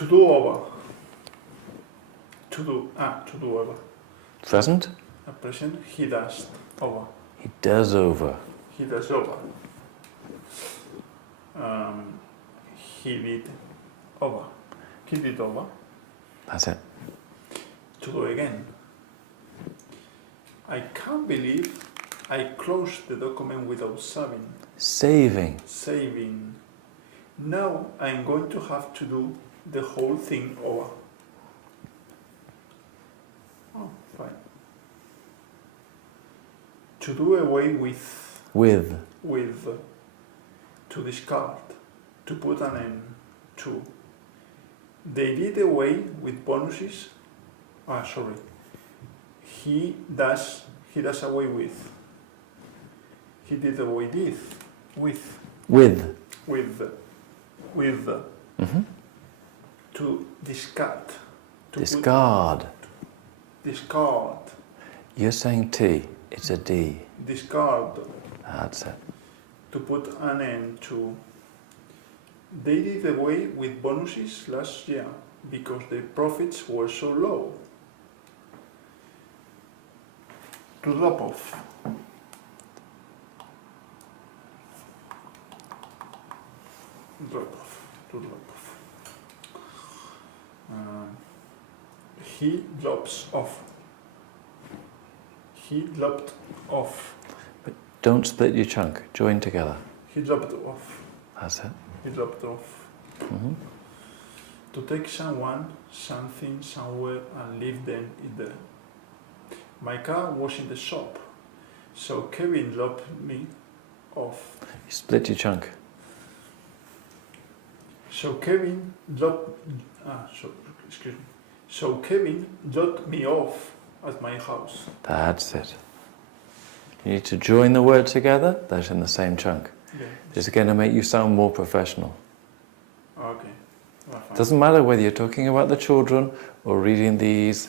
To do over. To do over. Present? Present, he does over. He does over. He does over. He did over. He did over. That's it. To do again. I can't believe I closed the document without saving. Saving. Saving. Now I'm going to have to do the whole thing over. Oh, fine. To do away with. With. With. To discard. To put an end to. They did away with bonuses. He does away with. He did away with. Mm-hmm. To discard. To Discard. Discard. You're saying T. It's a D. Discard. That's it. To put an end to. They did away with bonuses last year because the profits were so low. To drop off. Drop off. To drop off. He drops off. He dropped off. But don't split your chunk. Join together. He dropped off. That's it. He dropped off. Mm-hmm. To take someone, something, somewhere and leave them in there. My car was in the shop, so Kevin dropped me off. You split your chunk. So Kevin dropped. So Kevin dropped me off at my house. That's it. You need to join the word together. That's in the same chunk. Yeah. It's going to make you sound more professional. Okay. Well, fine. Doesn't matter whether you're talking about the children or reading these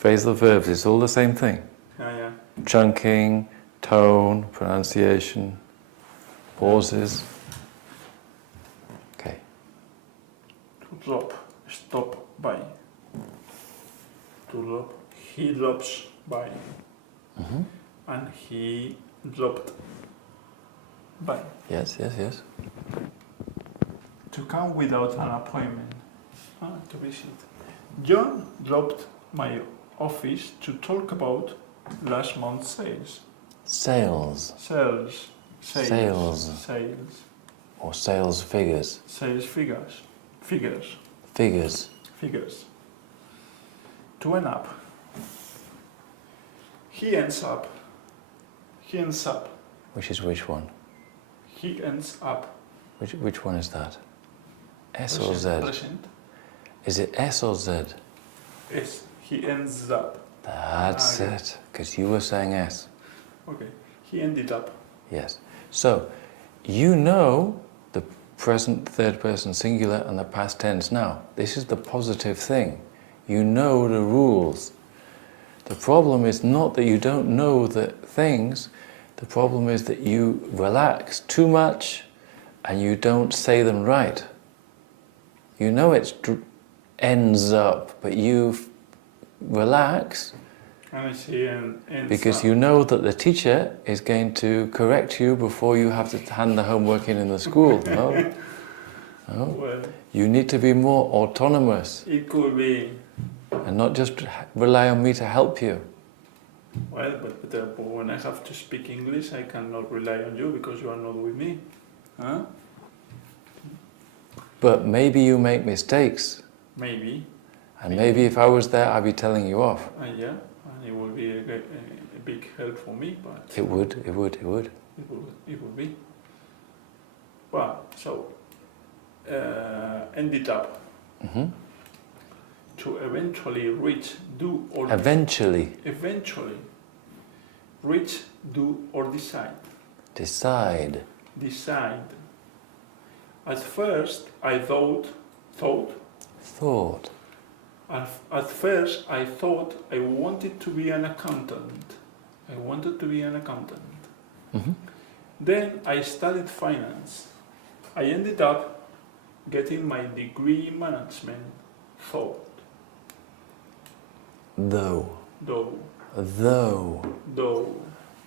phrasal verbs. It's all the same thing. Yeah. Chunking, tone, pronunciation, pauses. Okay. To drop. Stop by. To drop. He drops by. Mm-hmm. And he dropped by. Yes. To come without an appointment. To visit. John dropped my office to talk about last month's sales. Sales. Sales. Or sales figures. Sales figures. Figures. To end up. He ends up. Which is which one? He ends up. Which one is that? S or Z? Present. Is it S or Z? S. He ends up. That's it. Because you were saying S. Okay. He ended up. Yes. So, you know the present third person singular and the past tense now. This is the positive thing. You know the rules. The problem is not that you don't know the things. The problem is that you relax too much and you don't say them right. You know it ends up, but you relax And I see ends because up. you know that the teacher is going to correct you before you have to hand the homework in the school. No? Well, You need to be more autonomous it could be. and not just rely on me to help you. Well, but when I have to speak English, I cannot rely on you because you are not with me. Huh? But maybe you make mistakes. Maybe. And maybe if I was there, I'd be telling you off. Yeah, and it would be a big help for me, but... It would. It would be. Well, so, ended up Mm-hmm. to eventually reach, do or... Eventually. Reach, do or decide. Decide. At first, I thought. At first, I thought I wanted to be an accountant. Mm-hmm. Then I studied finance. I ended up getting my degree in management. Thought. Though. Though. Though. Though.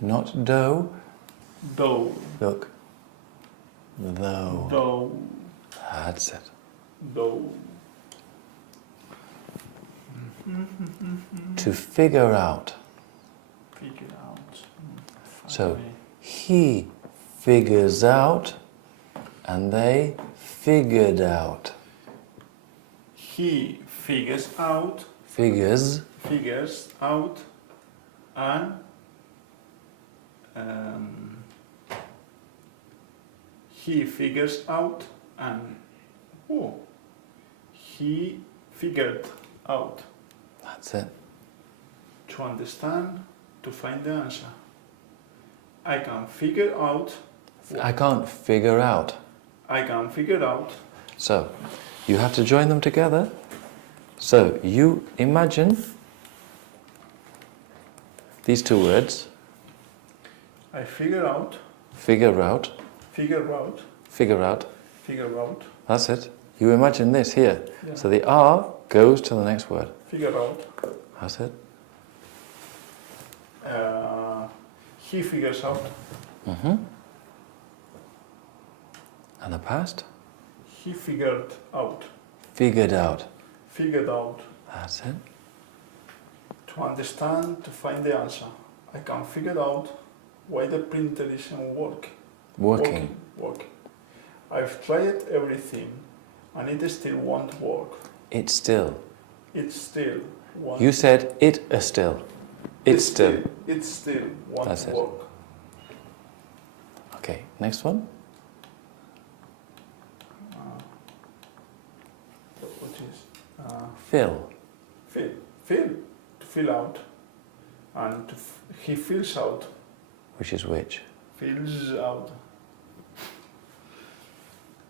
Not dough. Though. Look. Though. Though. That's it. Though. To figure out. Figure out. So he figures out and they figured out. He figures out. Figures. Figures out. And he figures out and he figured out. That's it. To understand, to find the answer. I can figure out. I can't figure out. I can figure out. So, you have to join them together. So, you imagine these two words. I figure out. Figure out. Figure out. Figure out. Figure out. That's it. You imagine this here. Yeah. So the R goes to the next word. Figure out. That's it. He figures out. Mm-hmm. And the past? He figured out. Figured out. Figured out. That's it. To understand, to find the answer. I can figure out why the printer isn't working. Working. I've tried everything and it still won't work. It still. It still won't. You said it still. It still. It still won't That's it. work. Okay, next one. What is? Fill. Fill. To fill out. And he fills out. Which is which? Fills out.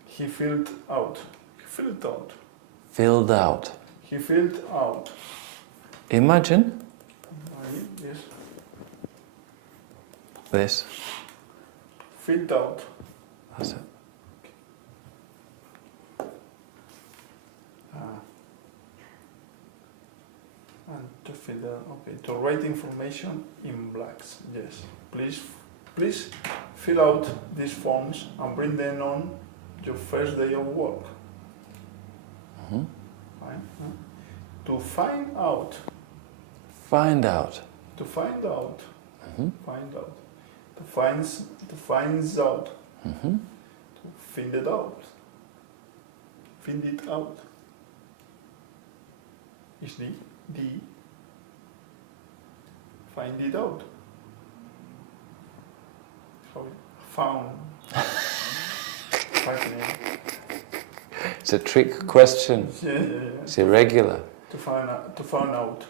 He filled out. He filled out. Filled out. He filled out. Imagine Yes. this. Filled out. That's it. And to fill out. Okay. To write information in blacks. Yes. Please fill out these forms and bring them on your first day of work. Mm-hmm. Fine. To find out. Find out. To find out. Mm-hmm. Find out. To finds out. Mm-hmm. To find it out. Find it out. Is the find it out. Found. It's a trick question. Yeah. It's irregular. To find out.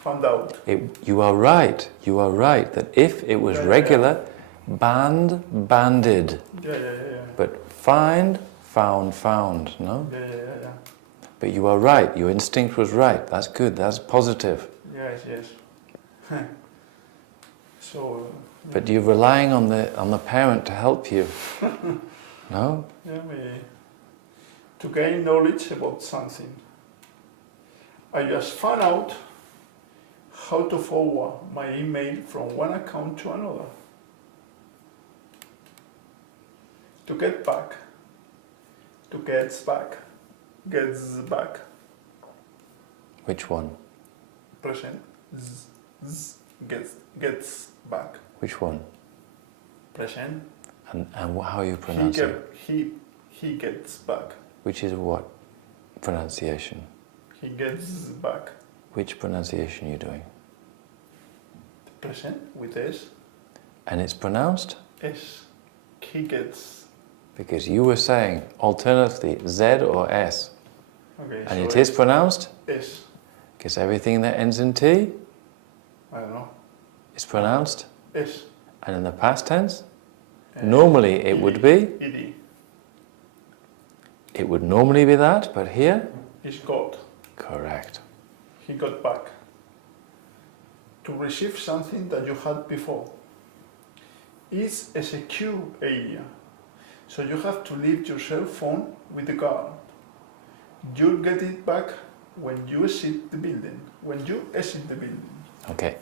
Found out. You are right. You are right that if it was regular, banded. Yeah. But find, found, no? Yeah. But you are right. Your instinct was right. That's good. That's positive. Yes. So. But you're relying on the parent to help you. No? Yeah, to gain knowledge about something. I just found out how to forward my email from one account to another. To get back. To gets back. Gets back. Which one? Present. Gets back. Which one? Present. And how you pronounce it? He gets back. Which is what pronunciation? He gets back. Which pronunciation are you doing? The present with S. And it's pronounced? S. He gets. Because you were saying alternately Z or S. Okay. And so it is pronounced? S. Because everything that ends in T I don't know. is pronounced? S. And in the past tense? Normally it would be? ED. It would normally be that, but here? He's got. Correct. He got back. To receive something that you had before. Is SQ area. So you have to leave your cell phone with the guard. You'll get it back when you exit the building. When you exit the building. Okay.